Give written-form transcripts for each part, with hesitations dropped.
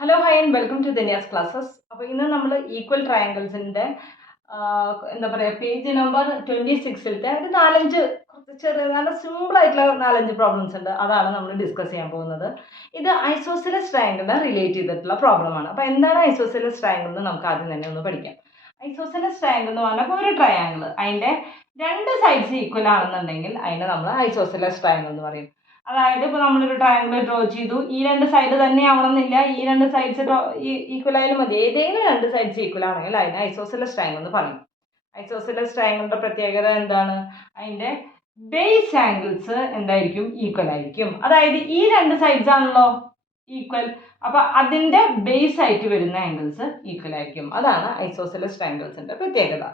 Hello hi and welcome to Dhanya's classes. അപ്പോൾ ഇന്ന് നമ്മൾ ഈക്വൽ ട്രയാങ്കിൾസിൻ്റെ എന്താ പറയുക പേജ് നമ്പർ 26-ലത്തെ ഒരു നാലഞ്ച് കുറച്ച് ചെറിയ നല്ല സിമ്പിളായിട്ടുള്ള നാലഞ്ച് പ്രോബ്ലംസ് ഉണ്ട്. അതാണ് നമ്മൾ ഡിസ്കസ് ചെയ്യാൻ പോകുന്നത്. ഇത് ഐസോസെലസ് ട്രയാങ്കിളിനെ റിലേറ്റ് ചെയ്തിട്ടുള്ള പ്രോബ്ലമാണ്. അപ്പോൾ എന്താണ് ഐസോസെലസ് ട്രയാങ്കിൾ എന്ന് നമുക്ക് ആദ്യം തന്നെ ഒന്ന് പഠിക്കാം. ഐസോസെലസ് ട്രയാങ്കിൾ എന്ന് പറഞ്ഞാൽ ഒരു ട്രയാങ്കിൾ അതിൻ്റെ രണ്ട് സൈഡ്സ് ഈക്വൽ ആണെന്നുണ്ടെങ്കിൽ അതിനെ നമ്മൾ ഐസോസെലസ് ട്രയാങ്കിൾ എന്ന് പറയും. അതായത് ഇപ്പോൾ നമ്മളൊരു ട്രയാങ്കിൾ ഡ്രോ ചെയ്തു, ഈ രണ്ട് സൈഡ് തന്നെ ആവണമെന്നില്ല, ഈ രണ്ട് സൈഡ്സ് ഈക്വൽ ആയാലും മതി. ഏതെങ്കിലും രണ്ട് സൈഡ്സ് ഈക്വൽ ആണെങ്കിൽ അതിനെ ഐസോസെലസ് ട്രയാങ്കിൾ എന്ന് പറയും. ഐസോസെലസ് ട്രയാങ്കിളിന്റെ പ്രത്യേകത എന്താണ്? അതിന്റെ ബേസ് ആംഗിൾസ് എന്തായിരിക്കും? ഈക്വൽ ആയിരിക്കും. അതായത് ഈ രണ്ട് സൈഡ്സ് ആണല്ലോ ഈക്വൽ, അപ്പൊ അതിന്റെ ബേസ് ആയിട്ട് വരുന്ന ആംഗിൾസ് ഈക്വൽ ആയിരിക്കും. അതാണ് ഐസോസെലസ് ട്രയാങ്കിൾസിന്റെ പ്രത്യേകത.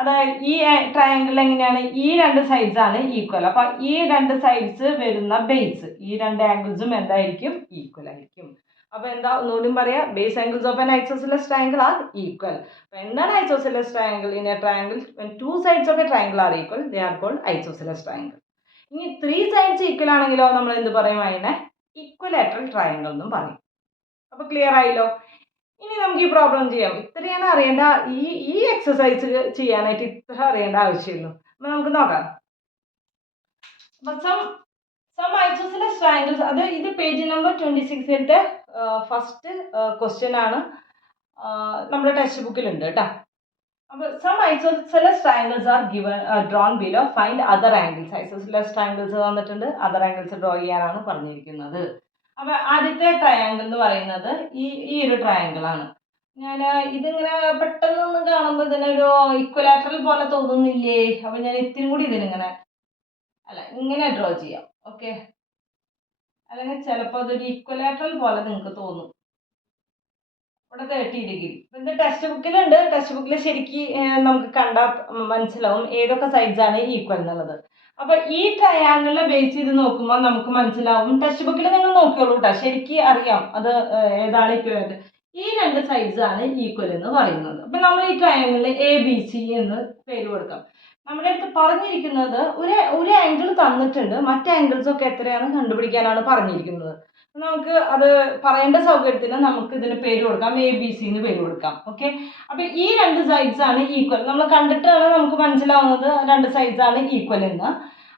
അതായത് ഈ ട്രയാങ്കിൾ എങ്ങനെയാണ്? ഈ രണ്ട് സൈഡ്സ് ആണ് ഈക്വൽ, അപ്പൊ ഈ രണ്ട് സൈഡ്സ് വരുന്ന ബേസ്, ഈ രണ്ട് ആംഗിൾസും എന്തായിരിക്കും? ഈക്വൽ ആയിരിക്കും. അപ്പൊ എന്താ ഒന്നുകൂടി പറയാ, base angles of an isosceles triangle are equal. അപ്പൊ എന്താണ് isosceles triangle? In a triangle when two sides of a triangle are equal they are called isosceles triangle. ഇനി ത്രീ സൈഡ്സ് ഈക്വൽ ആണെങ്കിലോ നമ്മൾ എന്ത് പറയും? അതിനെ ഇക്വലാറ്ററൽ ട്രയാങ്കിൾ എന്നും പറയും. അപ്പൊ ക്ലിയർ ആയില്ലോ? ഇനി നമുക്ക് ഈ പ്രോബ്ലം ചെയ്യാം. ഇത്രയാണ് അറിയേണ്ട, ഈ എക്സസൈസ് ചെയ്യാനായിട്ട് ഇത്ര അറിയേണ്ട ആവശ്യമുള്ളൂ. അപ്പൊ നമുക്ക് നോക്കാം. സം ഐസോസെലസ് ട്രയാങ്കിൾസ്, അത് ഇത് പേജ് നമ്പർ 26-ത്തെ ഫസ്റ്റ് ക്വസ്റ്റ്യൻ ആണ്, നമ്മുടെ ടെക്സ്റ്റ് ബുക്കിലുണ്ട് കേട്ടോ. അപ്പോൾ some isosceles triangles are given drawn below, find other angles. Isosceles triangles തന്നിട്ടുണ്ട്, അതർ ആംഗിൾസ് ഡ്രോ ചെയ്യാനാണ് പറഞ്ഞിരിക്കുന്നത്. അപ്പൊ ആദ്യത്തെ ട്രയാങ്കിൾ എന്ന് പറയുന്നത് ഈ ഒരു ട്രയാങ്കിൾ ആണ്. ഞാൻ ഇതിങ്ങനെ പെട്ടെന്നൊന്നും കാണുമ്പോൾ ഇതിനൊരു ഇക്വലാറ്ററൽ പോലെ തോന്നുന്നില്ലേ? അപ്പൊ ഞാൻ ഇത്തിരി കൂടി ഇതിനിങ്ങനെ ഇങ്ങനെ ഡ്രോ ചെയ്യാം. ഓക്കെ, അല്ലെങ്കിൽ ചിലപ്പോൾ അതൊരു ഇക്വലാറ്ററൽ പോലെ നിങ്ങൾക്ക് തോന്നും. ഇവിടെ 30 ഡിഗ്രി. ഇത് ടെക്സ്റ്റ് ബുക്കിലുണ്ട്. ടെക്സ്റ്റ് ബുക്കിൽ ശരിക്കും നമുക്ക് കണ്ടാൽ മനസ്സിലാവും ഏതൊക്കെ സൈഡ്സ് ആണ് ഈക്വൽ എന്നുള്ളത്. അപ്പൊ ഈ ട്രയാങ്കിളിനെ ബേസ് ചെയ്ത് നോക്കുമ്പോൾ നമുക്ക് മനസ്സിലാവും. ടെക്സ്റ്റ് ബുക്കിൽ നിങ്ങൾ നോക്കിയോളൂ കേട്ടോ, ശരിക്കും അറിയാം അത് ഏതാണ് ഈക്വൽ. ഈ രണ്ട് സൈഡ്സ് ആണ് ഈക്വൽ എന്ന് പറയുന്നത്. അപ്പൊ നമ്മൾ ഈ ട്രയാങ്കിളിന് ABC എന്ന് പേര് കൊടുക്കാം. നമ്മുടെ അടുത്ത് പറഞ്ഞിരിക്കുന്നത് ഒരു ആംഗിൾ തന്നിട്ടുണ്ട്, മറ്റേ ആംഗിൾസ് ഒക്കെ എത്രയാണ് കണ്ടുപിടിക്കാനാണ് പറഞ്ഞിരിക്കുന്നത്. നമുക്ക് അത് പറയേണ്ട സൗകര്യത്തിന് നമുക്ക് ഇതിന് പേര് കൊടുക്കാം, ABC എന്ന് പേര് കൊടുക്കാം. ഓക്കെ, അപ്പൊ ഈ രണ്ട് സൈഡ്സ് ആണ് ഈക്വൽ. നമ്മൾ കണ്ടിട്ടാണ് നമുക്ക് മനസ്സിലാവുന്നത് രണ്ട് സൈഡ്സ് ആണ് ഈക്വൽ എന്ന്.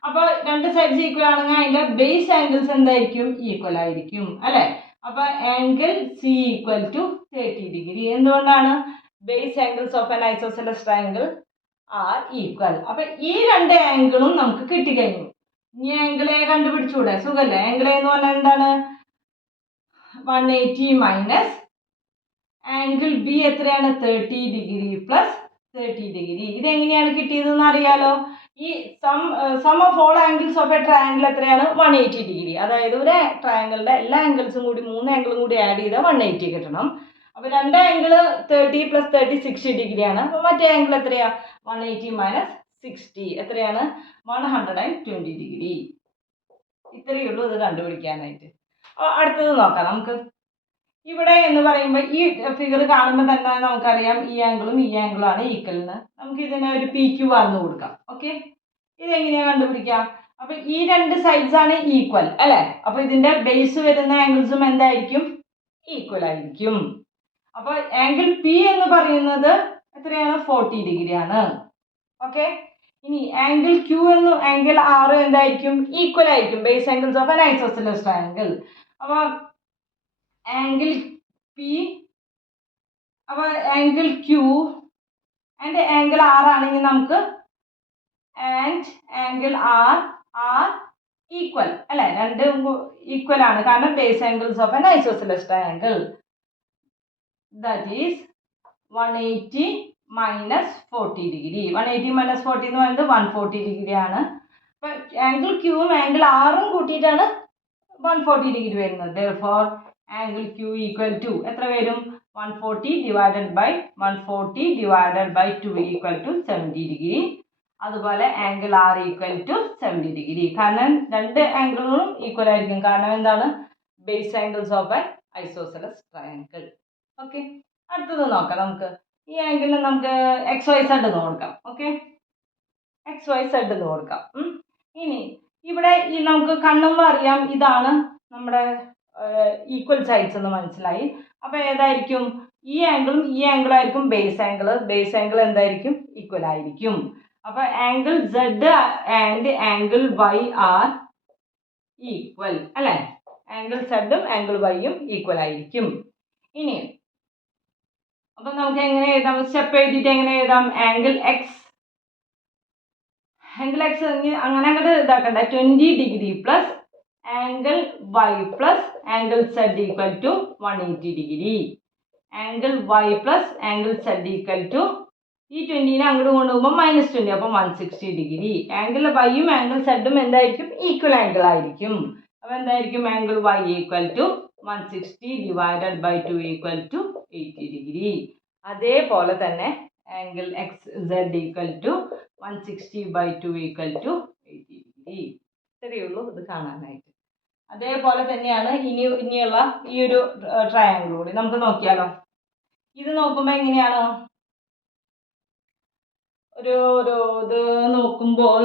അപ്പൊ രണ്ട് സൈഡ്സ് ഈക്വൽ ആണെങ്കിൽ അതിന്റെ ബേസ് ആംഗിൾസ് എന്തായിരിക്കും? ഈക്വൽ ആയിരിക്കും അല്ലെ? അപ്പൊ angle C equal to 30 degree. എന്തുകൊണ്ടാണ്? Base angles of an isosceles triangle are equal. അപ്പൊ ഈ രണ്ട് ആംഗിളും നമുക്ക് കിട്ടിക്കഴിഞ്ഞു. ഇനി ആംഗിൾ A കണ്ടുപിടിച്ചൂടെ? സുഖല്ലേ? ആംഗിൾ A എന്ന് പറഞ്ഞാൽ എന്താണ്? 180 മൈനസ് ആംഗിൾ B എത്രയാണ്? 30 ഡിഗ്രി പ്ലസ് 30 ഡിഗ്രി. ഇതെങ്ങനെയാണ് കിട്ടിയതെന്ന് അറിയാലോ? ഈ sum of all angles of a triangle എത്രയാണ്? 180 ഡിഗ്രി. അതായത് ഒരു ട്രയാങ്കിളിന്റെ എല്ലാ ആംഗിൾസും കൂടി, മൂന്ന് ആംഗിളും കൂടി ആഡ് ചെയ്താൽ 180 കിട്ടണം. അപ്പൊ രണ്ട് ആംഗിൾ 30 പ്ലസ് 30 60 ഡിഗ്രിയാണ്. അപ്പൊ മറ്റേ ആംഗിൾ എത്രയാ? 180 മൈനസ് 60 എത്രയാണ്? 120 ഡിഗ്രി. ഇത്രയേ ഉള്ളൂ ഇത് കണ്ടുപിടിക്കാനായിട്ട്. അടുത്തത് നോക്കാം നമുക്ക്. ഇവിടെ എന്ന് പറയുമ്പോൾ ഈ ഫിഗർ കാണുമ്പോൾ തന്നെ നമുക്കറിയാം ഈ ആംഗിളും ഈ ആംഗിളും ആണ് ഈക്വൽ എന്ന്. നമുക്ക് ഇതിനെ ഒരു PQ എന്ന് കൊടുക്കാം. ഓക്കെ, ഇതെങ്ങനെയാണ് കണ്ടുപിടിക്കാം? അപ്പൊ ഈ രണ്ട് സൈഡ്സ് ആണ് ഈക്വൽ അല്ലെ? അപ്പൊ ഇതിന്റെ ബേസ് വരുന്ന ആംഗിൾസും എന്തായിരിക്കും? ഈക്വൽ ആയിരിക്കും. അപ്പൊ ആംഗിൾ P എന്ന് പറയുന്നത് എത്രയാണ്? 40 ഡിഗ്രി ആണ്. ഓക്കെ, ഇനി ആംഗിൾ Q എന്നും ആംഗിൾ R എന്തായിരിക്കും? ഈക്വൽ ആയിരിക്കും. Base angles of an isosceles triangle. അപ്പൊ ആംഗിൾ P, അപ്പൊ angle Q and angle R ആണെങ്കിൽ നമുക്ക് ആംഗിൾ R ഈക്വൽ അല്ലെ? രണ്ടും ഈക്വൽ ആണ്, കാരണം base angles of an isosceles triangle. That is 180 minus 40 degree. 180 minus 40 എന്ന് പറയുന്നത് 140 ഡിഗ്രി ആണ്. അപ്പൊ ആംഗിൾ Qവും ആംഗിൾ Rഉം കൂട്ടിയിട്ടാണ് 140 ഡിഗ്രി വരുന്നത്. therefore angle Q equal to എത്ര വരും? 140 divided by 140 divided by 2 equal to 70 degree. അതുപോലെ angle R equal to 70 degree. കാരണം രണ്ട് ആംഗിളും ഈക്വൽ ആയിരിക്കും. കാരണം എന്താണ്? Base angles of an isosceles triangle. Okay, അടുത്തത് നോക്കാം നമുക്ക്. ഈ ആംഗിളിന് നമുക്ക് XYZ എന്ന് കൊടുക്കാം. ഓക്കെ, XYZ എന്ന് കൊടുക്കാം. ഇനി ഇവിടെ ഈ നമുക്ക് കണ്ണുമ്പോൾ അറിയാം ഇതാണ് നമ്മുടെ ഈക്വൽ സൈഡ്സ് എന്ന് മനസ്സിലായി. അപ്പോൾ ഏതായിരിക്കും ഈ ആംഗിളും ഈ ആംഗിളും ആയിരിക്കും ബേസ് ആംഗിൾ എന്തായിരിക്കും ഈക്വൽ ആയിരിക്കും. അപ്പോൾ angle Z and angle Y are equal അല്ലേ. ആംഗിൾ സെഡും ആംഗിൾ വൈയും ഈക്വൽ ആയിരിക്കും. ഇനി അപ്പം നമുക്ക് എങ്ങനെ എഴുതാം, സ്റ്റെപ്പ് എഴുതിയിട്ട് എങ്ങനെ എഴുതാം, ആംഗിൾ എക്സ് അങ്ങനെ അങ്ങോട്ട് ഇതാക്കണ്ട, 20 degree plus angle Y plus angle Z equal to 180 degree. Angle Y plus angle Z equal to ഈ 20നെ അങ്ങോട്ട് കൊണ്ടുപോകുമ്പോൾ -20, അപ്പോൾ 160 ഡിഗ്രി. ആംഗിൾ വൈയും ആംഗിൾ സെഡും എന്തായിരിക്കും ഈക്വൽ ആംഗിൾ ആയിരിക്കും. അപ്പോൾ എന്തായിരിക്കും angle Y equal to 160 divided by 2 equal to 80 degree. അതേപോലെ തന്നെ angle X Z equal to 160 by 2 equal to 80 degree. ഇത്രയേ ഉള്ളൂ ഇത് കാണാനായിട്ട്. അതേപോലെ തന്നെയാണ് ഇനിയുള്ള ഈ ഒരു ട്രയാങ്കിൾ കൂടി നമുക്ക് നോക്കിയാലോ. ഇത് നോക്കുമ്പോൾ എങ്ങനെയാണ്, ഇത് നോക്കുമ്പോൾ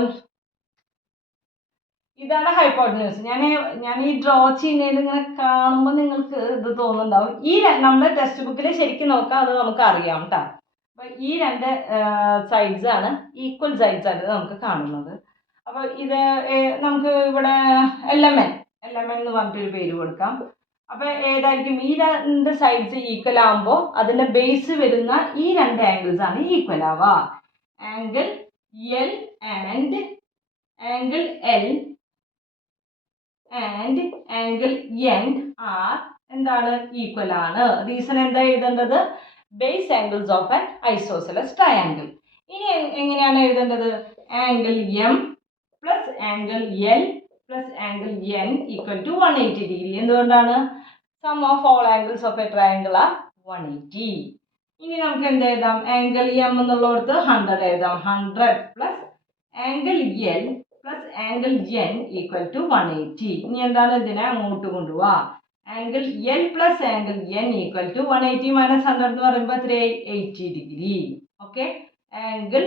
ഇതാണ് ഹൈപ്പോട്ടന്യൂസ്. ഞാൻ ഈ ഡ്രോ ചെയ്യുന്നതിൽ ഇങ്ങനെ കാണുമ്പോൾ നിങ്ങൾക്ക് ഇത് തോന്നുന്നുണ്ടാവും. നമ്മുടെ ടെക്സ്റ്റ് ബുക്കിൽ ശരിക്കും നോക്കാം, അത് നമുക്ക് അറിയാം കേട്ടോ. അപ്പോൾ ഈ രണ്ട് സൈഡ്സ് ആണ് ഈക്വൽ സൈഡ്സ് ആയിട്ട് നമുക്ക് കാണുന്നത്. അപ്പോൾ ഇത് നമുക്ക് ഇവിടെ LMN എന്ന് പറഞ്ഞിട്ടൊരു പേര് കൊടുക്കാം. അപ്പോൾ ഏതായിരിക്കും ഈ രണ്ട് സൈഡ്സ് ഈക്വൽ ആകുമ്പോൾ അതിൻ്റെ ബേസ് വരുന്ന ഈ രണ്ട് ആംഗിൾസ് ആണ് ഈക്വൽ ആവുക. Angle L and angle L and angle N are എന്താണ് ഈക്വൽ ആണ്. റീസൺ എന്താ എഴുതേണ്ടത്, base angles of an isosceles triangle. ഇനി എങ്ങനെയാണ് എഴുതേണ്ടത്, angle M plus angle L plus angle N equal to 180 degree. എന്തുകൊണ്ടാണ്, sum of all angles of a triangle are 180. ഇനി നമുക്ക് എന്ത് എഴുതാം, ആംഗിൾ M എന്നുള്ളിടത്ത് 100 എഴുതാം. 100 plus angle L plus angle N equal to 180. ഇനി എന്താണ്, ഇതിനെ അങ്ങോട്ട് കൊണ്ടുപോവാ. Angle L plus angle N equal to 180 minus 100 എന്ന് പറയുമ്പോൾ 80 degree. Okay, angle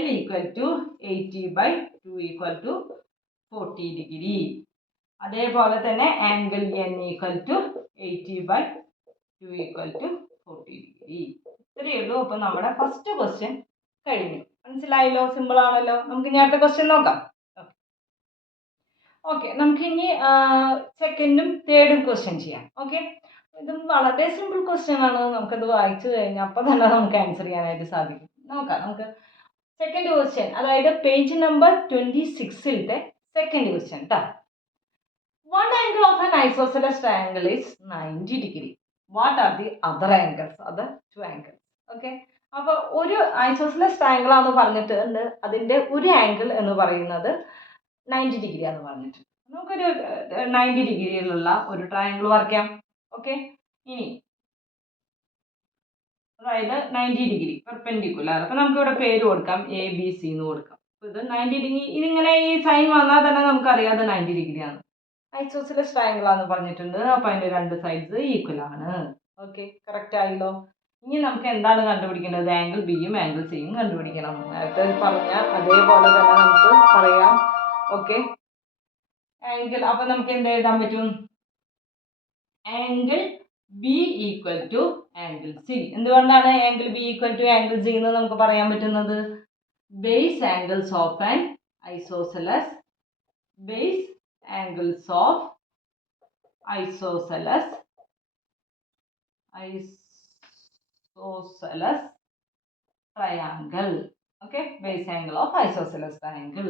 L equal to 80 by 2 equal to 40 degree. അതേപോലെ തന്നെ angle N equal to 80 by 2 equal to 40 degree. ഇത്രയേ ഉള്ളൂ. അപ്പോൾ നമ്മുടെ ഫസ്റ്റ് ക്വസ്റ്റ്യൻ കഴിഞ്ഞു. മനസ്സിലായല്ലോ, സിമ്പിൾ ആണല്ലോ. നമുക്ക് ഇനി അടുത്ത ക്വസ്റ്റ്യൻ നോക്കാം. ഓക്കെ, നമുക്ക് ഇനി സെക്കൻഡും തേർഡും ക്വസ്റ്റ്യൻ ചെയ്യാം. ഓക്കെ, ഇതും വളരെ സിമ്പിൾ ക്വസ്റ്റ്യൻ ആണ്. നമുക്കത് വായിച്ചു കഴിഞ്ഞാൽ അപ്പം തന്നെ നമുക്ക് ആൻസർ ചെയ്യാനായിട്ട് സാധിക്കും. നോക്കാം, നമുക്ക് സെക്കൻഡ് ക്വസ്റ്റ്യൻ, അതായത് പേജ് നമ്പർ 26-ത്തെ സെക്കൻഡ് ക്വസ്റ്റ്യൻ കേട്ടോ. One angle of an isosceles triangle is 90 degree. What are the other angles, other two angles. Okay, അപ്പോൾ ഒരു ഐസോസെലസ് ട്രയാങ്കിൾ ആണെന്ന് പറഞ്ഞിട്ടുണ്ട്, അതിൻ്റെ ഒരു ആംഗിൾ എന്ന് പറയുന്നത് 90 ഡിഗ്രി ആണെന്ന് പറഞ്ഞിട്ടുണ്ട്. നമുക്കൊരു 90 ഡിഗ്രിയിലുള്ള ഒരു ട്രയാങ്കിൾ വരയ്ക്കാം. ഓക്കെ, ഇനി അതായത് 90 ഡിഗ്രി പെർപെൻഡിക്കുലർ. അപ്പം നമുക്ക് ഇവിടെ പേര് കൊടുക്കാം, ABC എന്ന് കൊടുക്കാം. അപ്പോൾ ഇത് 90 ഡിഗ്രി, ഇതിങ്ങനെ ഈ സൈൻ വന്നാൽ തന്നെ നമുക്കറിയാം അത് 90 ഡിഗ്രിയാണ്. ഐസോസെലസ് ട്രയാങ്കിൾ ആണെന്ന് പറഞ്ഞിട്ടുണ്ട്, അപ്പോൾ അതിൻ്റെ രണ്ട് സൈഡ്സ് ഈക്വൽ ആണ്. ഓക്കെ, കറക്റ്റ് ആയല്ലോ. ഇനി നമുക്ക് എന്താണ് കണ്ടുപിടിക്കേണ്ടത്, ആംഗിൾ ബിയും ആംഗിൾ സിയും കണ്ടുപിടിക്കണം. നേരത്തെ പറഞ്ഞ അതേപോലെ തന്നെ നമുക്ക് പറയാം. ഓക്കെ, ആംഗിൾ, അപ്പം നമുക്ക് എന്ത് എഴുതാൻ പറ്റും, angle B equal to angle C. എന്തുകൊണ്ടാണ് angle B equal to angle C എന്ന് നമുക്ക് പറയാൻ പറ്റുന്നത്, base angles of an isosceles, base angles of isosceles triangle. Okay, base angle of isosceles triangle.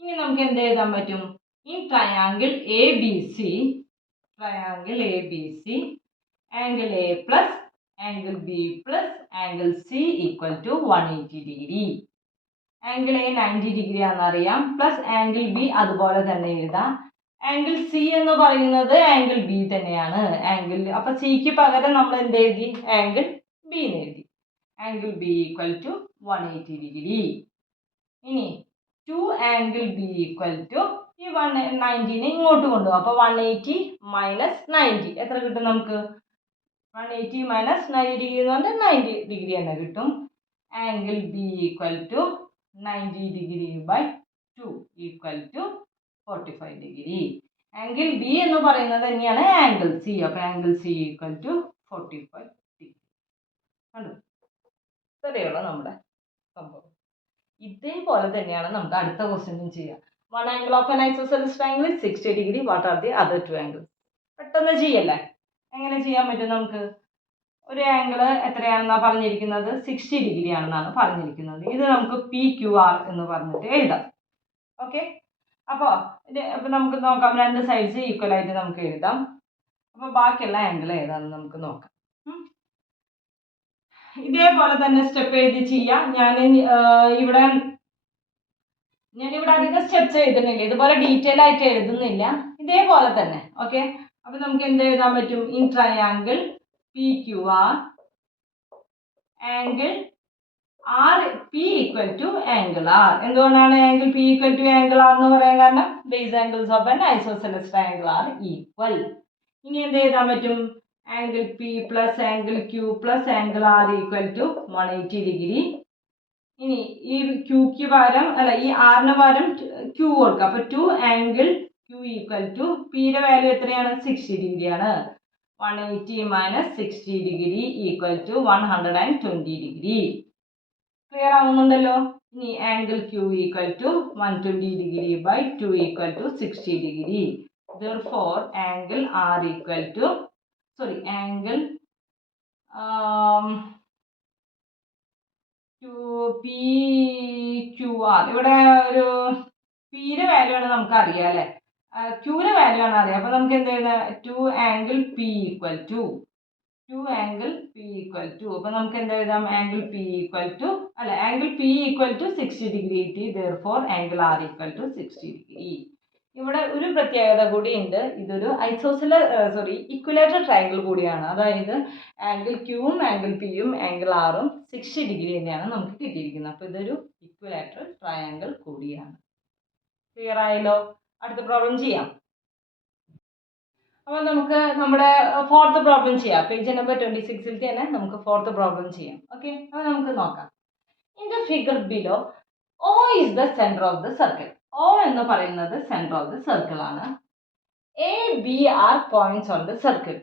ഇനി നമുക്ക് എന്ത് എഴുതാൻ പറ്റും, ഈ triangle ABC, angle A plus angle B plus angle C equal to 180 degree. Angle A 90 degree ആണെന്നറിയാം, plus angle B അതുപോലെ തന്നെ എഴുതാം. ആംഗിൾ C എന്ന് പറയുന്നത് ആംഗിൾ B തന്നെയാണ്. അപ്പോൾ സിക്ക് പകരം നമ്മൾ എന്ത് എഴുതി, ആംഗിൾ B എന്ന് എഴുതി. Angle B equal to 180 degree. ഇനി 2 ആംഗിൾ B ഈക്വൽ ടു ഈ 190നെ ഇങ്ങോട്ട് കൊണ്ടുപോകും. അപ്പോൾ 180 മൈനസ് 90 എത്ര കിട്ടും നമുക്ക്, 180 മൈനസ് 90 ഡിഗ്രി എന്ന് പറഞ്ഞാൽ 90 ഡിഗ്രി തന്നെ കിട്ടും. Angle B equal to 90 degree by 2 equal to 45 degree. Angle B എന്ന് പറയുന്നത് തന്നെയാണ് ആംഗിൾ C. അപ്പോൾ angle C equal to 45 degree. കണ്ടു? ഇത്രയുള്ള നമ്മുടെ സംഭവം. ഇതേപോലെ തന്നെയാണ് നമുക്ക് അടുത്ത ക്വസ്റ്റ്യനും ചെയ്യുക. One angle of an isosceles triangle 60 degree. What are the other two angles? പെട്ടെന്ന് ചെയ്യല്ലേ. എങ്ങനെ ചെയ്യാൻ പറ്റും നമുക്ക്? ഒരു ആംഗിള് എത്രയാണെന്നാണ് പറഞ്ഞിരിക്കുന്നത്? 60 ഡിഗ്രി ആണെന്നാണ് പറഞ്ഞിരിക്കുന്നത്. ഇത് നമുക്ക് PQR എന്ന് പറഞ്ഞിട്ട് എഴുതാം. ഓക്കെ, അപ്പോൾ നമുക്ക് നോക്കാം. രണ്ട് സൈഡ്സ് ഈക്വൽ ആയിട്ട് നമുക്ക് എഴുതാം. അപ്പോൾ ബാക്കിയുള്ള ആംഗിൾ ഏതാണെന്ന് നമുക്ക് നോക്കാം. ഇതേപോലെ തന്നെ സ്റ്റെപ്പ് എഴുതി ചെയ്യാം. ഞാനിവിടെ അധികം സ്റ്റെപ്സ് എഴുതുന്നില്ല, ഇതുപോലെ ഡീറ്റെയിൽ ആയിട്ട് എഴുതുന്നില്ല, ഇതേപോലെ തന്നെ. ഓക്കെ, അപ്പൊ നമുക്ക് എന്ത് എഴുതാൻ പറ്റും? In triangle PQR angle P equal to angle R. എന്തുകൊണ്ടാണ് angle P equal to angle R എന്ന് പറയാൻ കാരണം? Base angles of an isosceles triangle are equal. ഇനി എന്ത് എഴുതാൻ പറ്റും? Angle P plus angle Q plus angle R equal to 180 degree. ഇനി ഈ Qക്ക് പകരം ഈ ആറിന് പകരം Q കൊടുക്കുക. അപ്പൊ 2 ആംഗിൾ Q ഈക്വൽ ടു Pയുടെ വാല്യൂ എത്രയാണ്? 60 ഡിഗ്രിയാണ്. 180 minus 60 degree equal to 120 degree. Clear ആവുന്നുണ്ടല്ലോ? ഇനി angle Q equal to 120 degree by 2 equal to 60 degree. Therefore angle R equal to angle PQR. ഇവിടെ ഒരു Pയുടെ വാല്യൂ ആണ് നമുക്ക് അറിയാം അല്ലെ, Qയുടെ വാല്യൂ ആണ് അറിയാം. അപ്പൊ നമുക്ക് എന്ത് എഴുതാം? 2 ആംഗിൾ P ഈക്വൽ ടു അപ്പൊ നമുക്ക് എന്ത് എഴുതാം? Angle P equal to angle P equal to 60 degree കിട്ടി. Therefore angle R equal to 60 degree. ഇവിടെ ഒരു പ്രത്യേകത കൂടി ഉണ്ട്. ഇതൊരു ഇക്വലേറ്റർ ട്രയാങ്കിൾ കൂടിയാണ്. അതായത് ആംഗിൾ Qയും ആംഗിൾ Pയും ആംഗിൾ Rഉം 60 ഡിഗ്രി തന്നെയാണ് നമുക്ക് കിട്ടിയിരിക്കുന്നത്. അപ്പോൾ ഇതൊരു ഇക്വലേറ്റർ ട്രയാങ്കിൾ കൂടിയാണ്. ക്ലിയർ ആയല്ലോ? അടുത്ത പ്രോബ്ലം ചെയ്യാം. അപ്പോൾ നമുക്ക് നമ്മുടെ ഫോർത്ത് പ്രോബ്ലം ചെയ്യാം. പേജ് നമ്പർ 26 തന്നെ നമുക്ക് ഫോർത്ത് പ്രോബ്ലം ചെയ്യാം. ഓക്കെ, അപ്പോൾ നമുക്ക് നോക്കാം. In the figure below O is the center of the circle. O എന്ന് പറയുന്നത് സെന്റർ ഓഫ് ദ സർക്കിൾ ആണ്. A, B are points on the circle.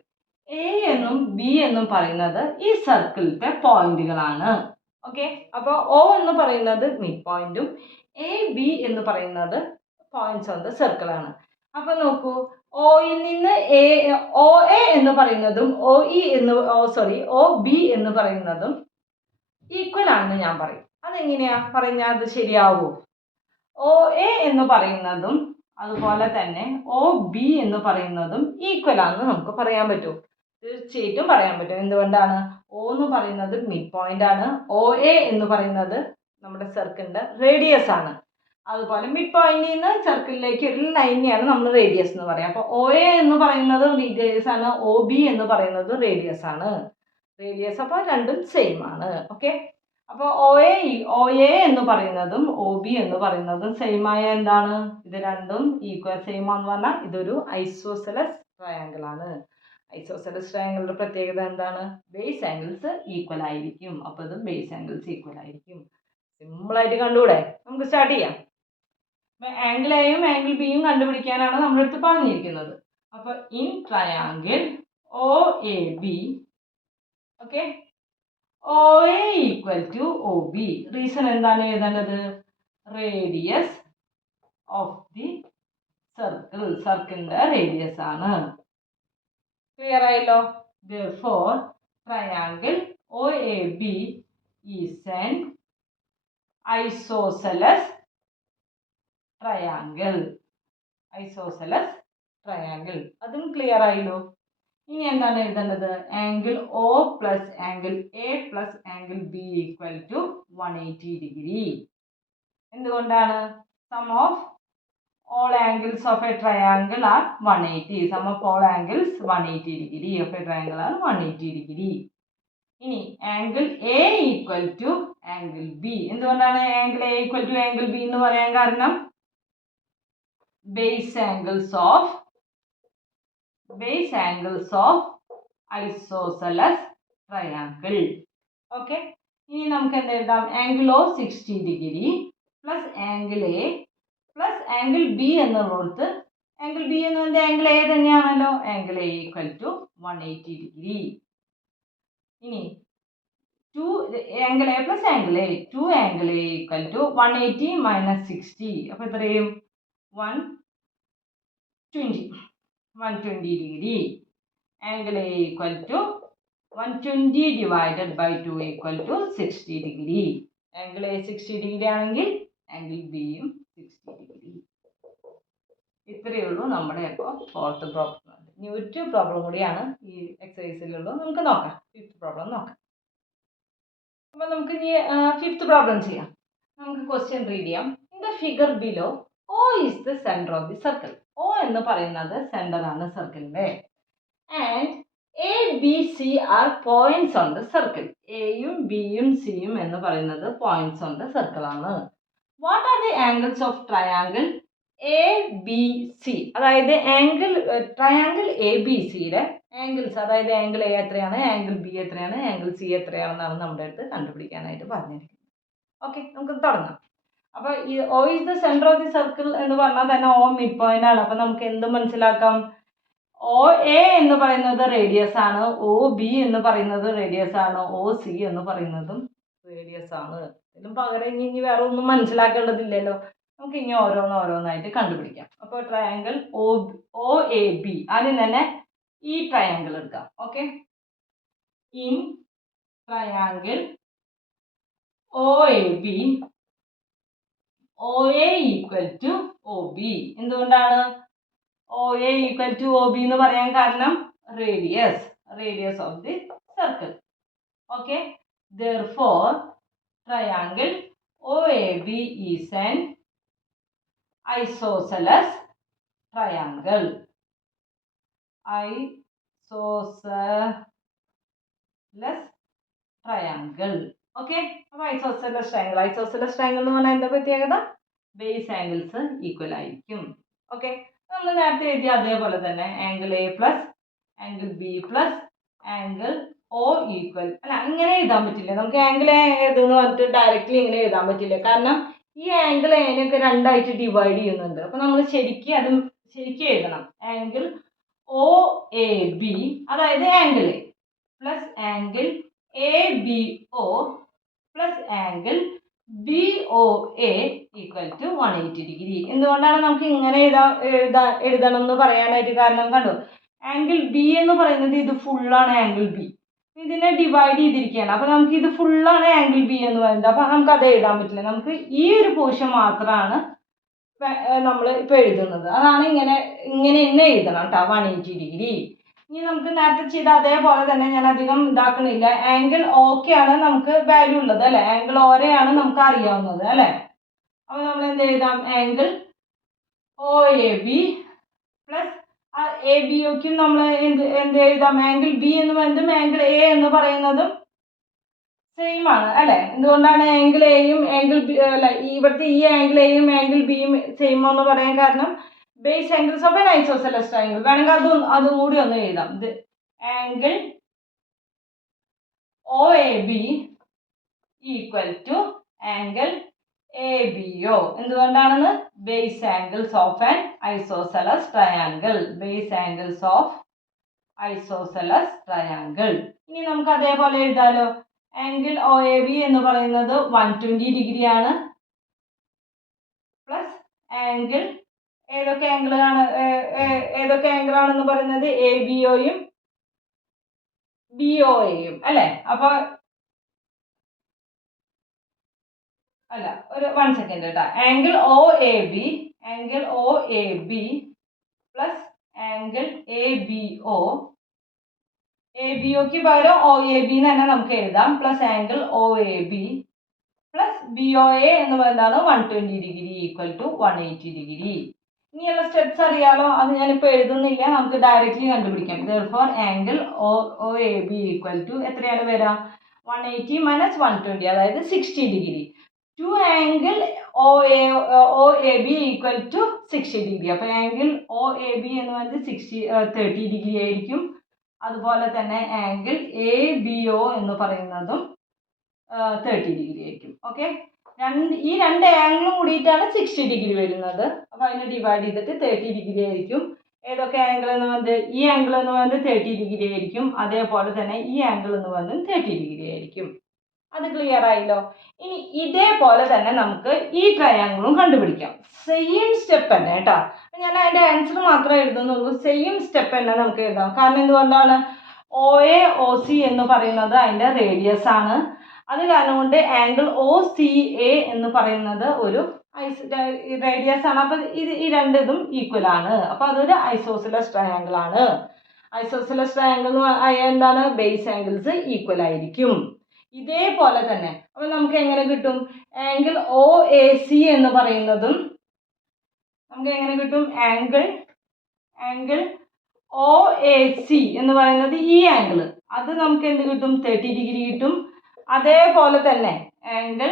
A എന്നും B എന്നും പറയുന്നത് ഈ സർക്കിളിലത്തെ പോയിന്റുകളാണ്. ഓക്കെ, അപ്പോൾ O എന്ന് പറയുന്നത് മിഡ് പോയിന്റും A, B എന്ന് പറയുന്നത് പോയിന്റ്സ് ഓൺ ദ സർക്കിൾ ആണ്. അപ്പൊ നോക്കൂ, Oയിൽ നിന്ന് OA എന്ന് പറയുന്നതും OB എന്ന് പറയുന്നതും ഈക്വൽ ആണെന്ന് ഞാൻ പറയും. അതെങ്ങനെയാ പറഞ്ഞാൽ അത് ശരിയാവൂ? OA എന്ന് പറയുന്നതും അതുപോലെ തന്നെ OB എന്ന് പറയുന്നതും ഈക്വൽ ആണെന്ന് നമുക്ക് പറയാൻ പറ്റും. തീർച്ചയായിട്ടും പറയാൻ പറ്റും. എന്തുകൊണ്ടാണ്? O എന്ന് പറയുന്നത് മിഡ് പോയിന്റ് ആണ്. OA എന്ന് പറയുന്നത് നമ്മുടെ സർക്കിളിന്റെ റേഡിയസ് ആണ്. അതുപോലെ മിഡ് പോയിന്റിൽ നിന്ന് സർക്കിളിലേക്ക് ഒരു ലൈനെയാണ് നമ്മൾ റേഡിയസ് എന്ന് പറയാം. അപ്പോൾ OA എന്ന് പറയുന്നത് റേഡിയസ് ആണ്, OB എന്ന് പറയുന്നത് റേഡിയസ് ആണ്. റേഡിയസ് അപ്പോൾ രണ്ടും സെയിം ആണ്. ഓക്കെ, അപ്പോൾ OA എന്ന് പറയുന്നതും OB എന്ന് പറയുന്നതും സെയിം ആയ എന്താണ്? ഇത് രണ്ടും ഈക്വൽ സെയിം ആണെന്ന് പറഞ്ഞാൽ ഇതൊരു ഐസോസെലസ് ട്രയാങ്കിൾ ആണ്. ഐസോസെലസ് ട്രയാങ്കിളിന്റെ പ്രത്യേകത എന്താണ്? ബേസ് ആംഗിൾസ് ഈക്വൽ ആയിരിക്കും. അപ്പോൾ ഇത് ബേസ് ആംഗിൾസ് ഈക്വൽ ആയിരിക്കും. സിമ്പിളായിട്ട് കണ്ടുകൂടെ? നമുക്ക് സ്റ്റാർട്ട് ചെയ്യാം. ആംഗിൾ എയും ആംഗിൾ ബിയും കണ്ടുപിടിക്കാനാണ് നമ്മുടെ അടുത്ത് പറഞ്ഞിരിക്കുന്നത്. അപ്പോൾ in triangle OAB, okay, OA equal to OB. Reason എന്താണ് എഴുതേണ്ടത്? റേഡിയസ് ഓഫ് ദി സർക്കിൾ, സർക്കിളിന്റെ റേഡിയസ് ആണ്. ക്ലിയർ ആയല്ലോ? Therefore triangle OAB is an isosceles triangle. അതും ക്ലിയർ ആയല്ലോ? ഇനി എന്താണ് എഴുതേണ്ടത്? Angle O plus angle A plus angle B equal to 180 degree. എന്തുകൊണ്ടാണ്? Sum of all angles of a triangle are 180. Sum of all angles 180 degree of a triangle are 180 degree. ഇനി angle A equal to angle B. എന്തുകൊണ്ടാണ് angle A equal to angle B എന്ന് പറയാൻ കാരണം? Base angles of isosceles triangle. Okay, ഇനി നമുക്ക് എന്ത് എഴുതാം? Angle O 60 degree plus angle A plus angle B എന്നുള്ളടത്ത് ആംഗിൾ B എന്ന് പറയുന്നത് ആംഗിൾ A തന്നെയാണല്ലോ. Angle A equal to 180 degree. ഇനി 2 angle A plus angle A, 2 angle A equal to 180 minus 60. അപ്പോൾ എത്രയും 120 degree. Angle A equal to 120 divided by 2 equal to 60 degree. Angle A 60 degree ആണെങ്കിൽ angle ബിയും 60 degree. ഇത്രയേ ഉള്ളൂ നമ്മുടെ അപ്പോൾ ഫോർത്ത് പ്രോബ്ലം. ഇനി ഒരു പ്രോബ്ലം കൂടിയാണ് ഈ എക്സസൈസിലുള്ളൂ. നമുക്ക് നോക്കാം, ഫിഫ്ത്ത് പ്രോബ്ലം നോക്കാം. അപ്പോൾ നമുക്ക് ഇനി ഫിഫ്ത്ത് പ്രോബ്ലം ചെയ്യാം. നമുക്ക് ക്വസ്റ്റ്യൻ റീഡ് ചെയ്യാം. In the figure below O is the center of the circle. O എന്ന് പറയുന്നത് സെന്റർ ആണ് സർക്കിളിന്റെ. And A B C are points on the circle. എയും ബിയും സിയും എന്ന് പറയുന്നത് പോയിന്റ്സ് ഓൺ ദ സർക്കിൾ ആണ്. What are the angles of triangle A B C? അതായത് ട്രയാങ്കിൾ എ ബി സിയിലെ ആംഗിൾസ്, അതായത് ആംഗിൾ എ എത്രയാണ്, ആംഗിൾ ബി എത്രയാണ്, ആംഗിൾ സി എത്രയാണെന്നാണ് നമ്മുടെ അടുത്ത് കണ്ടുപിടിക്കാനായിട്ട് പറഞ്ഞിരിക്കുന്നത്. ഓക്കെ, നമുക്ക് തുടങ്ങാം. അപ്പോൾ ഈ O is the center of the circle എന്ന് പറഞ്ഞാൽ തന്നെ O മിഡ് പോയിന്റ് ആണ്. അപ്പോൾ നമുക്ക് എന്ത് മനസ്സിലാക്കാം? OA എന്ന് പറയുന്നത് റേഡിയസ് ആണ്, OB എന്ന് പറയുന്നത് റേഡിയസ് ആണ്, OC എന്ന് പറയുന്നതും റേഡിയസ് ആണ്. ഇതിലും പകരം ഇനി വേറെ ഒന്നും മനസ്സിലാക്കേണ്ടതില്ലല്ലോ. നമുക്ക് ഇനി ഓരോന്നായിട്ട് കണ്ടുപിടിക്കാം. അപ്പോൾ ട്രയാങ്കിൾ OAB, ആദ്യം തന്നെ ഈ ട്രയാങ്കിൾ എടുക്കാം. Okay, in triangle OAB OA equal to OB. എന്തുകൊണ്ടാണ് OA ഈക്വൽ ടു OB എന്ന് പറയാൻ കാരണം? Radius of the circle. Okay, therefore triangle OAB is an isosceles triangle. Okay, അപ്പോൾ ഐസോസെലസ് ട്രയാങ്കിൾ എന്ന് പറഞ്ഞാൽ എന്താ പ്രത്യേകത? ബേസ് ആംഗിൾസ് ഈക്വൽ ആയിരിക്കും. ഓക്കെ, നമ്മൾ നേരത്തെ എഴുതിയ അതേപോലെ തന്നെ angle A plus angle B plus angle O equal. അല്ല, ഇങ്ങനെ എഴുതാൻ പറ്റില്ല. നമുക്ക് ആംഗിൾ എ ഏതെന്ന് പറഞ്ഞിട്ട് ഡയറക്റ്റ്ലി ഇങ്ങനെ എഴുതാൻ പറ്റില്ല. കാരണം ഈ ആംഗിൾ എനൊക്കെ രണ്ടായിട്ട് ഡിവൈഡ് ചെയ്യുന്നുണ്ട്. അപ്പോൾ നമ്മൾ ശരിക്കും എഴുതണം. ആംഗിൾ OAB അതായത് angle A plus angle ABO plus angle BOA equal to 180 degree. എന്തുകൊണ്ടാണ് നമുക്ക് ഇങ്ങനെ എഴുതണം എന്ന് പറയാനായിട്ട് കാരണം? കണ്ടോ, ആംഗിൾ ബി എന്ന് പറയുന്നത് ഇത് ഫുള്ളാണ് ആംഗിൾ ബി, ഇതിനെ ഡിവൈഡ് ചെയ്തിരിക്കുകയാണ്. അപ്പോൾ നമുക്ക് ഇത് ഫുള്ളാണ് ആംഗിൾ ബി എന്ന് പറയുന്നത്. അപ്പോൾ നമുക്ക് അത് എഴുതാൻ പറ്റില്ല. നമുക്ക് ഈ ഒരു പോർഷൻ മാത്രമാണ് നമ്മൾ ഇപ്പോൾ എഴുതുന്നത്. അതാണ് ഇങ്ങനെ തന്നെ എഴുതണം കേട്ടോ, 180 ഡിഗ്രി. ഇനി നമുക്ക് നേരത്തെ ചെയ്ത അതേപോലെ തന്നെ ഞാൻ അധികം ഇതാക്കണില്ല. ആംഗിൾ ഓക്കെയാണ് നമുക്ക് വാല്യൂ ഉള്ളത് അല്ലേ, ആംഗിൾ ഓരെയാണ് നമുക്ക് അറിയാവുന്നത് അല്ലേ. അപ്പോൾ നമ്മൾ എന്ത് എഴുതാം? ആംഗിൾ OAB പ്ലസ് ABOക്കും നമ്മൾ എന്ത് എഴുതാം? ആംഗിൾ ബി എന്ന് പറയുന്നതും ആംഗിൾ എ എന്ന് പറയുന്നതും സെയിം ആണ് അല്ലേ. എന്തുകൊണ്ടാണ് ആംഗിൾ എയും ആംഗിൾ ബി അല്ല, ഇവിടുത്തെ ഈ ആംഗിൾ എയും ആംഗിൾ ബിയും സെയിം എന്ന് പറയാൻ കാരണം base angles of an isosceles triangle. വേണമെങ്കിൽ അതും കൂടി ഒന്ന് എഴുതാം. ഇത് angle OAB equal to angle ABO. എന്തുകൊണ്ടാണെന്ന്? Base angles of an isosceles triangle. ഇനി നമുക്ക് അതേപോലെ എഴുതാലോ. ആംഗിൾ OAB എന്ന് പറയുന്നത് 120 ഡിഗ്രി ആണ് പ്ലസ് ആംഗിൾ ഏതൊക്കെ ആംഗിളാണെന്ന് പറയുന്നത്? ABOയും BOAയും അല്ലേ. അപ്പോൾ അല്ല, ഒരു 1 സെക്കൻഡ് കേട്ടോ. ആംഗിൾ OAB പ്ലസ് ആംഗിൾ ABOക്ക് പകരം OAB തന്നെ നമുക്ക് എഴുതാം. Plus angle OAB plus BOA എന്ന് പറയുന്നതാണ് 120 ഡിഗ്രി ഈക്വൽ ടു 180 ഡിഗ്രി. ഇനിയുള്ള സ്റ്റെപ്സ് അറിയാലോ, അത് ഞാനിപ്പോൾ എഴുതുന്നില്ല, നമുക്ക് ഡയറക്റ്റ്ലി കണ്ടുപിടിക്കാം. therefore angle OAB equal to എത്രയാണ് വരിക? 180 മൈനസ് 120 അതായത് 60 degree. To angle OAB equal to 60 degree. അപ്പോൾ ആംഗിൾ OAB എന്ന് പറയുന്നത് 30 ഡിഗ്രി ആയിരിക്കും. അതുപോലെ തന്നെ ആംഗിൾ ABO എന്ന് പറയുന്നതും 30 ഡിഗ്രി ആയിരിക്കും. ഓക്കെ, ഈ രണ്ട് ആംഗിളും കൂടിയിട്ടാണ് 60 ഡിഗ്രി വരുന്നത്. അപ്പോൾ അതിനെ ഡിവൈഡ് ചെയ്തിട്ട് 30 ഡിഗ്രി ആയിരിക്കും. ഏതൊക്കെ ആംഗിൾ എന്ന് പറയുന്നത്, ഈ ആംഗിൾ എന്ന് പറയുന്നത് 30 ഡിഗ്രി ആയിരിക്കും, അതേപോലെ തന്നെ ഈ ആംഗിൾ എന്ന് പറയുന്നത് 30 ഡിഗ്രി ആയിരിക്കും. അത് ക്ലിയർ ആയല്ലോ. ഇനി ഇതേപോലെ തന്നെ നമുക്ക് ഈ ട്രയാങ്കിളും കണ്ടുപിടിക്കാം. സെയിം സ്റ്റെപ്പ് തന്നെ കേട്ടോ. ഞാൻ അതിൻ്റെ ആൻസർ മാത്രമേ എഴുതുന്നുള്ളൂ. സെയിം സ്റ്റെപ്പ് തന്നെ നമുക്ക് എഴുതാം. കാരണം എന്തുകൊണ്ടാണ്, OA OC എന്ന് പറയുന്നത് അതിൻ്റെ റേഡിയസ് ആണ്. അത് കാരണം കൊണ്ട് ആംഗിൾ OCA എന്ന് പറയുന്നത് ഒരു റേഡിയസ് ആണ്. അപ്പം ഈ രണ്ടിതും ഈക്വൽ ആണ്. അപ്പം അതൊരു ഐസോസിലസ് ട്രയാങ്കിൾ ആണ്. ഐസോസിലസ് ട്രയാങ്കിൾ എന്താണ്, ബേസ് ആംഗിൾസ് ഈക്വൽ ആയിരിക്കും. ഇതേപോലെ തന്നെ അപ്പോൾ നമുക്ക് എങ്ങനെ കിട്ടും, ആംഗിൾ OAC എന്ന് പറയുന്നതും നമുക്ക് എങ്ങനെ കിട്ടും, ആംഗിൾ OAC എന്ന് പറയുന്നത് ഈ ആംഗിൾ, അത് നമുക്ക് എന്ത് കിട്ടും, 30 ഡിഗ്രി കിട്ടും. അതേപോലെ തന്നെ ആംഗിൾ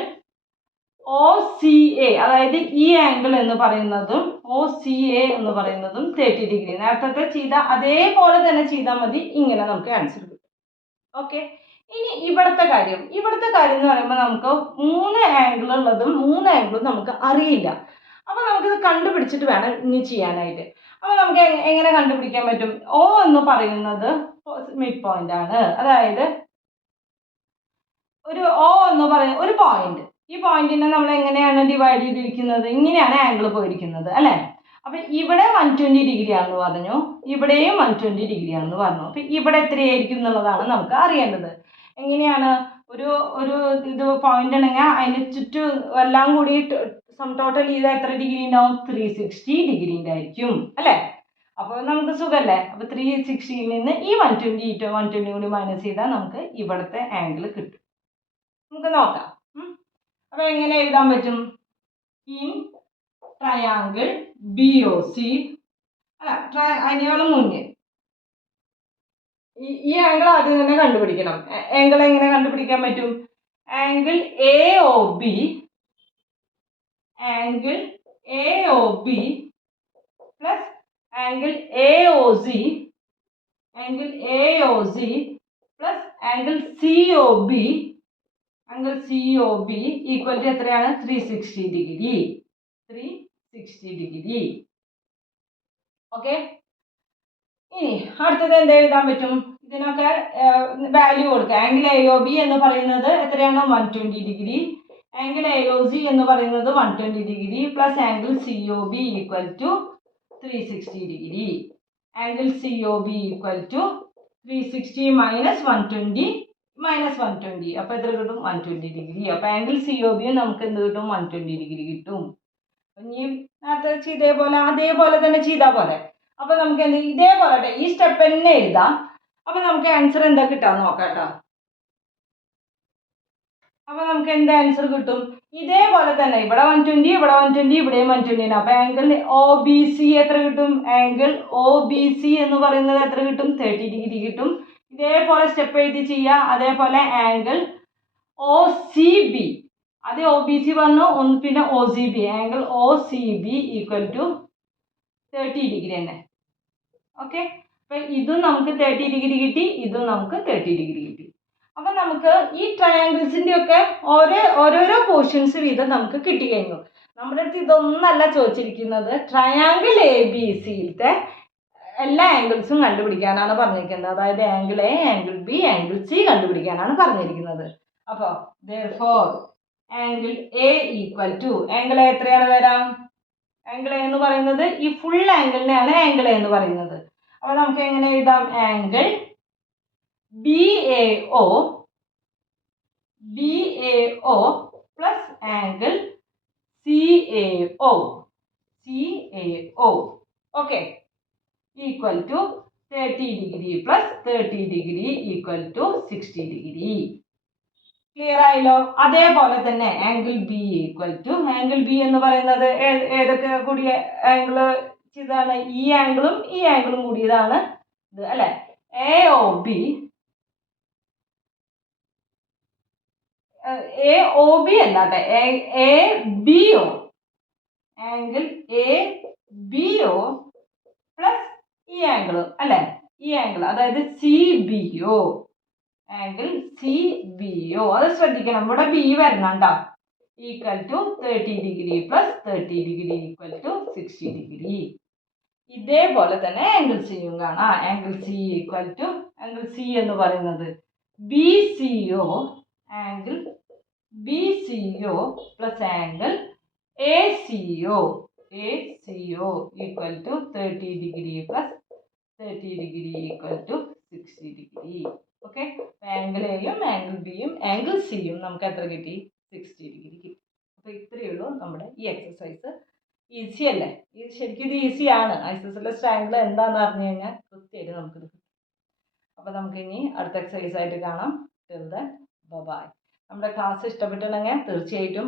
OCA, അതായത് ഈ ആംഗിൾ എന്ന് പറയുന്നതും OCA എന്ന് പറയുന്നതും 30 ഡിഗ്രി. നേരത്തെ ചെയ്ത അതേപോലെ തന്നെ ചെയ്താൽ മതി. ഇങ്ങനെ നമുക്ക് ആൻസർ കിട്ടും. ഓക്കെ. ഇനി ഇവിടുത്തെ കാര്യം എന്ന് പറയുമ്പോൾ നമുക്ക് 3 ആംഗിൾ ഉള്ളതും 3 ആംഗിളും നമുക്ക് അറിയില്ല. അപ്പോൾ നമുക്കിത് കണ്ടുപിടിച്ചിട്ട് വേണം ഇനി ചെയ്യാനായിട്ട്. അപ്പോൾ നമുക്ക് എങ്ങനെ കണ്ടുപിടിക്കാൻ പറ്റും, O എന്ന് പറയുന്നത് മിഡ് പോയിന്റ് ആണ്. അതായത് ഒരു O എന്ന് പറയുന്ന ഒരു പോയിന്റ്, ഈ പോയിന്റിനെ നമ്മൾ എങ്ങനെയാണ് ഡിവൈഡ് ചെയ്തിരിക്കുന്നത്, ഇങ്ങനെയാണ് ആംഗിൾ പോയിരിക്കുന്നത് അല്ലേ. അപ്പം ഇവിടെ 120 ഡിഗ്രി ആണെന്ന് പറഞ്ഞു, ഇവിടെയും 120 ഡിഗ്രി ആണെന്ന് പറഞ്ഞു. അപ്പം ഇവിടെ എത്രയായിരിക്കും എന്നുള്ളതാണ് നമുക്ക് അറിയേണ്ടത്. എങ്ങനെയാണ്, ഒരു ഇത് പോയിന്റ് ഉണ്ടെങ്കിൽ അതിന് ചുറ്റും എല്ലാം കൂടി സം ടോട്ടൽ ചെയ്താൽ എത്ര ഡിഗ്രി ഉണ്ടാവും, 360 ഡിഗ്രി ഉണ്ടായിരിക്കും അല്ലേ. അപ്പോൾ നമുക്ക് സുഖമല്ലേ. അപ്പോൾ 360യിൽ നിന്ന് ഈ 120 കൂടി മൈനസ് ചെയ്താൽ നമുക്ക് ഇവിടുത്തെ ആംഗിൾ കിട്ടും. നമുക്ക് നോക്കാം. അപ്പോൾ എങ്ങനെ എഴുതാൻ പറ്റും, ഇൻ ട്രയാങ്കിൾ BOC അല്ല, അതിനേക്കാളും മുന്നേ ഈ ആംഗിൾ ആദ്യം തന്നെ കണ്ടുപിടിക്കണം. ആംഗിൾ എങ്ങനെ കണ്ടുപിടിക്കാൻ പറ്റും, angle AOB plus angle AOC plus angle COB equal to എത്രയാണ്, 360 ഡിഗ്രി. ഓക്കെ. ഇനി അടുത്തത് എന്ത് എഴുതാൻ പറ്റും, ഇതിനൊക്കെ വാല്യൂ കൊടുക്കുക. ആംഗിൾ AOB എന്ന് പറയുന്നത് എത്രയാണ്, 120 ഡിഗ്രി. ആംഗിൾ AOC എന്ന് പറയുന്നത് 120 degree plus angle COB equal to 360 degree. Angle COB equal to 360 minus 120 അപ്പോൾ എത്ര കിട്ടും, 120 ഡിഗ്രി. അപ്പോൾ ആംഗിൾ COB നമുക്ക് എന്ത് കിട്ടും, 120 ഡിഗ്രി കിട്ടും. ഇനി നേരത്തെ അതേപോലെ തന്നെ ചെയ്താൽ പോലെ. അപ്പോൾ നമുക്ക് എന്ത് ഇതേപോലെ ഈ സ്റ്റെപ്പ് തന്നെ എഴുതാം. അപ്പോൾ നമുക്ക് ആൻസർ എന്താ കിട്ടാന്ന് നോക്കാം കേട്ടോ. അപ്പോൾ നമുക്ക് എന്ത് ആൻസർ കിട്ടും, ഇതേപോലെ തന്നെ ഇവിടെ 120 ഇവിടെയും 120 ആണ്. അപ്പോൾ ആംഗിൾ OBC എത്ര കിട്ടും, ആംഗിൾ OBC എന്ന് പറയുന്നത് എത്ര കിട്ടും, 30 ഡിഗ്രി കിട്ടും. ഇതേപോലെ സ്റ്റെപ്പ് എഴുതി ചെയ്യുക. അതേപോലെ ആംഗിൾ OCB, അത് OBC പറഞ്ഞു, പിന്നെ OCB, angle OCB equal to 30 degree തന്നെ. ഓക്കെ. അപ്പം ഇതും നമുക്ക് 30 ഡിഗ്രി കിട്ടി, ഇതും നമുക്ക് 30 ഡിഗ്രി കിട്ടി. അപ്പം നമുക്ക് ഈ ട്രയാങ്കിൾസിൻ്റെ ഒക്കെ ഓരോരോ പോർഷൻസ് വീതം നമുക്ക് കിട്ടിക്കഴിഞ്ഞു. നമ്മുടെ അടുത്ത് ഇതൊന്നല്ല ചോദിച്ചിരിക്കുന്നത്, ട്രയാങ്കിൾ ABCയിലത്തെ എല്ലാ ആംഗിൾസും കണ്ടുപിടിക്കാനാണ് പറഞ്ഞിരിക്കുന്നത്. അതായത് angle A, angle B, angle C കണ്ടുപിടിക്കാനാണ് പറഞ്ഞിരിക്കുന്നത്. അപ്പോൾ therefore angle A equal to, angle A എത്രയാണ് വരാം, ആംഗിൾ A എന്ന് പറയുന്നത് ഈ ഫുൾ ആംഗിളിനെയാണ് ആംഗിൾ A എന്ന് പറയുന്നത്. അപ്പോൾ നമുക്ക് എങ്ങനെ എഴുതാം, angle BAO plus angle CAO okay equal to 30 degree plus 30 degree equal to 60 degree. Clear ആയല്ലോ. അതേപോലെ തന്നെ angle B equal to, angle B എന്ന് പറയുന്നത് ഏതൊക്കെ കൂടിയ ആംഗിള് ചെയ്താണ്, ഈ ആംഗിളും കൂടിയതാണ് ഇത് അല്ലെ. AOB അല്ലാട്ടെ, ABO, angle ABO plus ഈ ആംഗിള് അല്ലെ, ഈ ആംഗിൾ അതായത് CBO, ആംഗിൾ CBO, അത് ശ്രദ്ധിക്കണം, ഇവിടെ B വരണം കേട്ടോ. Equal to 30 degree plus 30 degree equal to 60 degree. ഇതേപോലെ തന്നെ ആംഗിൾ സിയും കാണാം. Angle C equal to angle C എന്ന് പറയുന്നത് B C O angle B C O plus angle A C O equal to 30 degree plus 30 degree equal to 60 degree. Okay, angle എയും angle ബിയും angle സിയും നമുക്ക് എത്ര കിട്ടി? 60 ഡിഗ്രി കിട്ടി. അപ്പോൾ ഇത്രയേ ഉള്ളൂ നമ്മുടെ ഈ എക്സസൈസ്. ഈസി അല്ലേ? ഇത് ശരിക്കും ഇത് ഈസിയാണ്. ഐസോസെലസ് ട്രയാങ്കിൾ എന്താണെന്ന് അറിഞ്ഞു കഴിഞ്ഞാൽ കൃത്യമായിട്ട് നമുക്കിത് കിട്ടും. അപ്പോൾ നമുക്കിനി അടുത്ത എക്സസൈസ് ആയിട്ട് കാണാം. Till then bye. നമ്മുടെ ക്ലാസ് ഇഷ്ടപ്പെട്ടിട്ടുണ്ടെങ്കിൽ തീർച്ചയായിട്ടും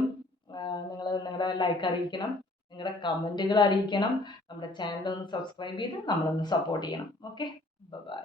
നിങ്ങൾ നിങ്ങളുടെ ലൈക്ക് അറിയിക്കണം, നിങ്ങളുടെ കമൻറ്റുകൾ അറിയിക്കണം, നമ്മുടെ ചാനൽ ഒന്ന് സബ്സ്ക്രൈബ് ചെയ്ത് നമ്മളൊന്ന് സപ്പോർട്ട് ചെയ്യണം. Okay, by.